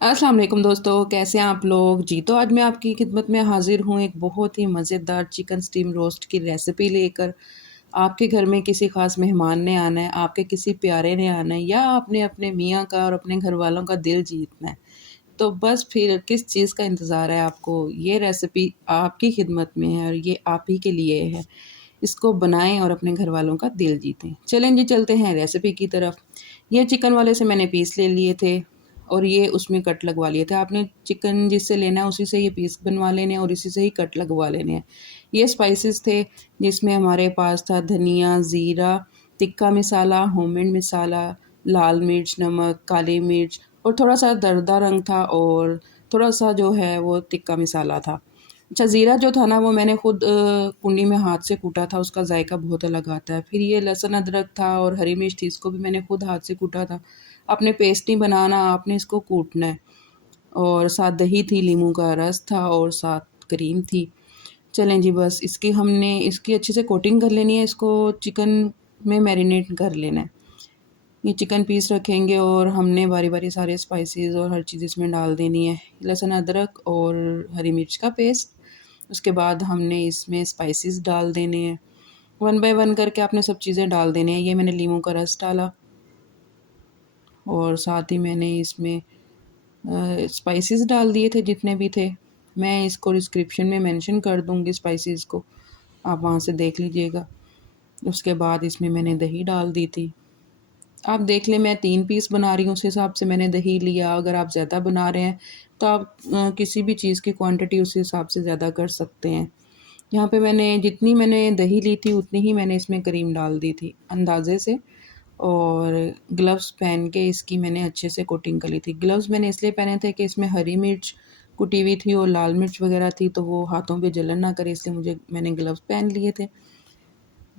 अस्सलाम वालेकुम दोस्तों, कैसे हैं आप लोग जी। तो आज मैं आपकी खिदमत में हाजिर हूँ एक बहुत ही मज़ेदार चिकन स्टीम रोस्ट की रेसिपी लेकर। आपके घर में किसी ख़ास मेहमान ने आना है, आपके किसी प्यारे ने आना है या आपने अपने मियाँ का और अपने घर वालों का दिल जीतना है, तो बस फिर किस चीज़ का इंतज़ार है आपको। ये रेसिपी आपकी खिदमत में है और ये आप ही के लिए है। इसको बनाएं और अपने घर वालों का दिल जीतें। चलें जी, चलते हैं रेसिपी की तरफ। ये चिकन वाले से मैंने पीस ले लिए थे और ये उसमें कट लगवा लिए थे। आपने चिकन जिससे लेना है उसी से ये पीस बनवा लेने हैं और इसी से ही कट लगवा लेने हैं। ये स्पाइसेस थे जिसमें हमारे पास था धनिया, ज़ीरा, तिक्का मसाला, होममेड मसाला, लाल मिर्च, नमक, काली मिर्च और थोड़ा-सा दरदरा रंग था और थोड़ा-सा जो है वो तिक्का मसाला था। अच्छा, ज़ीरा जो था ना वो मैंने खुद कुंडी में हाथ से कूटा था, उसका जायका बहुत अलग आता है। फिर ये लहसुन अदरक था और हरी मिर्च थी, इसको भी मैंने खुद हाथ से कूटा था। आपने पेस्ट नहीं बनाना, आपने इसको कूटना है। और साथ दही थी, नींबू का रस था और साथ क्रीम थी। चलें जी, बस इसकी अच्छे से कोटिंग कर लेनी है, इसको चिकन में मैरिनेट कर लेना है। ये चिकन पीस रखेंगे और हमने बारी-बारी सारे स्पाइसेस और हर चीज़ इसमें डाल देनी है। लहसुन अदरक और हरी मिर्च का पेस्ट, उसके बाद हमने इसमें स्पाइसेस डाल देने हैं। वन बाय वन करके आपने सब चीज़ें डाल देनी हैं। ये मैंने नींबू का रस डाला और साथ ही मैंने इसमें स्पाइसेस डाल दिए थे जितने भी थे। मैं इसको डिस्क्रिप्शन में मेंशन कर दूँगी स्पाइसेस को, आप वहाँ से देख लीजिएगा। उसके बाद इसमें मैंने दही डाल दी थी। आप देख लें, मैं 3 पीस बना रही हूँ, उस हिसाब से मैंने दही लिया। अगर आप ज़्यादा बना रहे हैं तो आप किसी भी चीज़ की क्वांटिटी उस हिसाब से ज़्यादा कर सकते हैं। यहाँ पे जितनी मैंने दही ली थी उतनी ही मैंने इसमें क्रीम डाल दी थी अंदाज़े से। और ग्लव्स पहन के इसकी मैंने अच्छे से कोटिंग कर ली थी। ग्लव्स मैंने इसलिए पहने थे कि इसमें हरी मिर्च कुटी हुई थी और लाल मिर्च वग़ैरह थी, तो वो हाथों पे जलन ना करे, इसलिए मैंने ग्लव्स पहन लिए थे।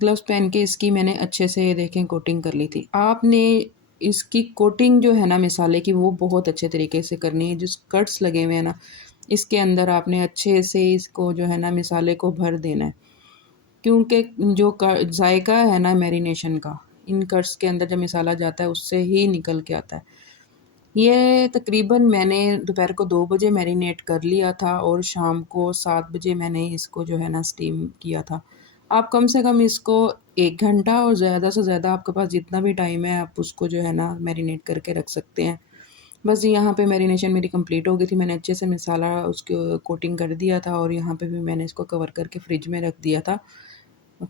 ग्लव्स पहन के इसकी मैंने अच्छे से देखें कोटिंग कर ली थी। आपने इसकी कोटिंग जो है ना मसाले की, वो बहुत अच्छे तरीके से करनी है। जो कट्स लगे हुए हैं ना, इसके अंदर आपने अच्छे से इसको जो है ना मसाले को भर देना है। क्योंकि जो क जायका है ना मैरिनेशन का, इन कट्स के अंदर जब मसाला जाता है उससे ही निकल के आता है। ये तकरीबन मैंने दोपहर को 2 बजे मैरिनेट कर लिया था और शाम को 7 बजे मैंने इसको जो है ना स्टीम किया था। आप कम से कम इसको 1 घंटा और ज़्यादा से ज़्यादा आपके पास जितना भी टाइम है आप उसको जो है ना मैरिनेट करके रख सकते हैं। बस यहाँ पे मैरिनेशन मेरी कंप्लीट हो गई थी। मैंने अच्छे से मसाला उसको कोटिंग कर दिया था और यहाँ पे भी मैंने इसको कवर करके फ्रिज में रख दिया था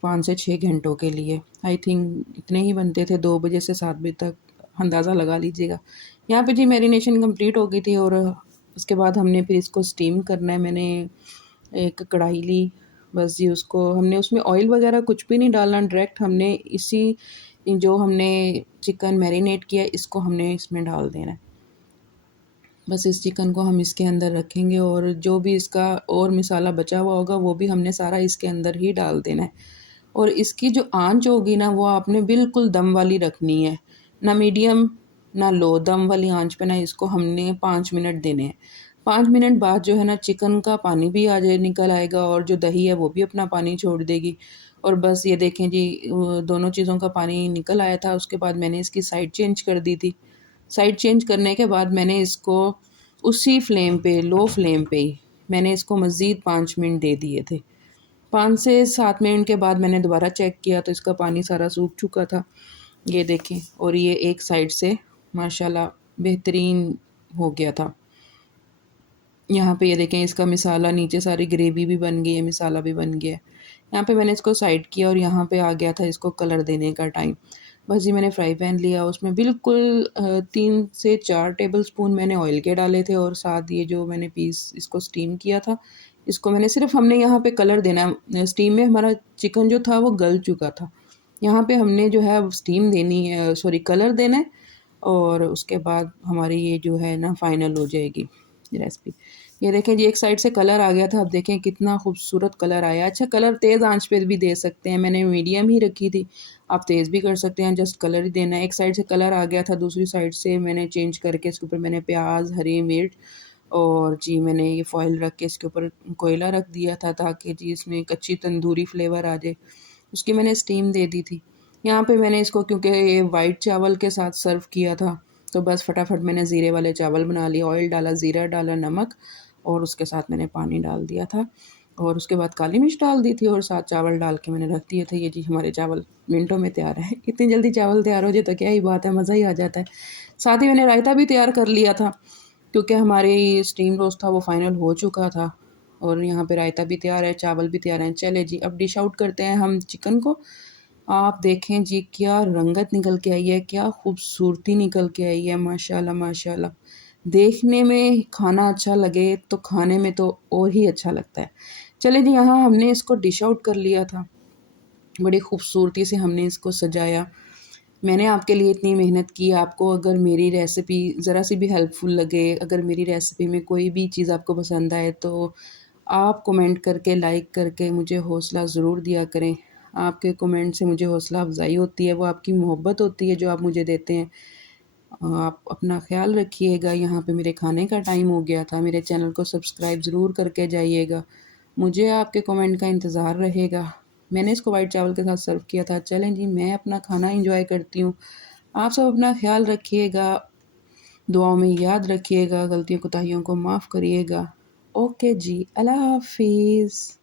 5 से 6 घंटों के लिए। आई थिंक इतने ही बनते थे, 2 बजे से 7 बजे तक अंदाज़ा लगा लीजिएगा। यहाँ पे जी मैरिनेशन कंप्लीट हो गई थी और उसके बाद हमने फिर इसको स्टीम करना है। मैंने एक कढ़ाई ली, बस जी उसको हमने उसमें ऑयल वगैरह कुछ भी नहीं डालना, डायरेक्ट हमने इसी जो हमने चिकन मैरिनेट किया है इसको हमने इसमें डाल देना है। बस इस चिकन को हम इसके अंदर रखेंगे और जो भी इसका और मसाला बचा हुआ होगा वो भी हमने सारा इसके अंदर ही डाल देना है। और इसकी जो आँच होगी ना वो आपने बिल्कुल दम वाली रखनी है, ना मीडियम ना लो, दम वाली आँच पे ना इसको हमने 5 मिनट देने हैं। 5 मिनट बाद जो है ना चिकन का पानी भी निकल आएगा और जो दही है वो भी अपना पानी छोड़ देगी। और बस ये देखें जी, दोनों चीज़ों का पानी निकल आया था। उसके बाद मैंने इसकी साइड चेंज कर दी थी। साइड चेंज करने के बाद मैंने इसको उसी फ्लेम पे, लो फ्लेम पे ही मैंने इसको मज़ीद 5 मिनट दे दिए थे। 5 से 7 मिनट के बाद मैंने दोबारा चेक किया तो इसका पानी सारा सूख चुका था। ये देखें, और ये एक साइड से माशाल्लाह बेहतरीन हो गया था। यहाँ पे ये देखें, इसका मसाला नीचे सारी ग्रेवी भी बन गई है, मसाला भी बन गया है। यहाँ पे मैंने इसको साइड किया और यहाँ पे आ गया था इसको कलर देने का टाइम। बस जी मैंने फ्राई पैन लिया, उसमें बिल्कुल 3 से 4 टेबलस्पून मैंने ऑयल के डाले थे और साथ ये जो मैंने पीस इसको स्टीम किया था, इसको हमने यहाँ पे कलर देना है। स्टीम में हमारा चिकन जो था वो गल चुका था। यहाँ पे हमने जो है स्टीम देनी है, सॉरी कलर देना है और उसके बाद हमारी ये जो है ना फाइनल हो जाएगी रेसिपी। ये देखें जी, एक साइड से कलर आ गया था, अब देखें कितना खूबसूरत कलर आया। अच्छा, कलर तेज़ आंच पे भी दे सकते हैं, मैंने मीडियम ही रखी थी, आप तेज़ भी कर सकते हैं, जस्ट कलर ही देना है। एक साइड से कलर आ गया था, दूसरी साइड से मैंने चेंज करके इसके ऊपर मैंने प्याज, हरी मिर्च और जी मैंने ये फॉइल रख के इसके ऊपर कोयला रख दिया था ताकि जी इसमें एक अच्छी तंदूरी फ्लेवर आ जाए। उसकी मैंने स्टीम दे दी थी। यहाँ पे मैंने इसको क्योंकि ये वाइट चावल के साथ सर्व किया था तो बस फटाफट मैंने ज़ीरे वाले चावल बना लिए, ऑयल डाला, ज़ीरा डाला, नमक और उसके साथ मैंने पानी डाल दिया था और उसके बाद काली मिर्च डाल दी थी और साथ चावल डाल के मैंने रख दिए थे। ये जी हमारे चावल मिनटों में तैयार है। इतनी जल्दी चावल तैयार हो जाए तो क्या ही बात है, मज़ा ही आ जाता है। साथ ही मैंने रायता भी तैयार कर लिया था क्योंकि हमारी स्टीम रोस्ट था वो फ़ाइनल हो चुका था और यहाँ पे रायता भी तैयार है, चावल भी तैयार हैं। चले जी अब डिश आउट करते हैं हम चिकन को। आप देखें जी क्या रंगत निकल के आई है, क्या खूबसूरती निकल के आई है, माशाल्लाह माशाल्लाह। देखने में खाना अच्छा लगे तो खाने में तो और ही अच्छा लगता है। चलिए जी यहाँ हमने इसको डिश आउट कर लिया था, बड़ी खूबसूरती से हमने इसको सजाया। मैंने आपके लिए इतनी मेहनत की, आपको अगर मेरी रेसिपी ज़रा सी भी हेल्पफुल लगे, अगर मेरी रेसिपी में कोई भी चीज़ आपको पसंद आए तो आप कमेंट करके, लाइक करके मुझे हौसला ज़रूर दिया करें। आपके कमेंट से मुझे हौसला अफ़ज़ाई होती है, वो आपकी मोहब्बत होती है जो आप मुझे देते हैं। आप अपना ख़्याल रखिएगा। यहाँ पे मेरे खाने का टाइम हो गया था, मेरे चैनल को सब्सक्राइब ज़रूर करके जाइएगा। मुझे आपके कमेंट का इंतज़ार रहेगा। मैंने इसको वाइट चावल के साथ सर्व किया था। चलें जी, मैं अपना खाना एंजॉय करती हूँ। आप सब अपना ख़्याल रखिएगा, दुआओं में याद रखिएगा, गलतियों कोताहियों को माफ़ करिएगा। ओके जी, अल्लाह हाफ़िज़।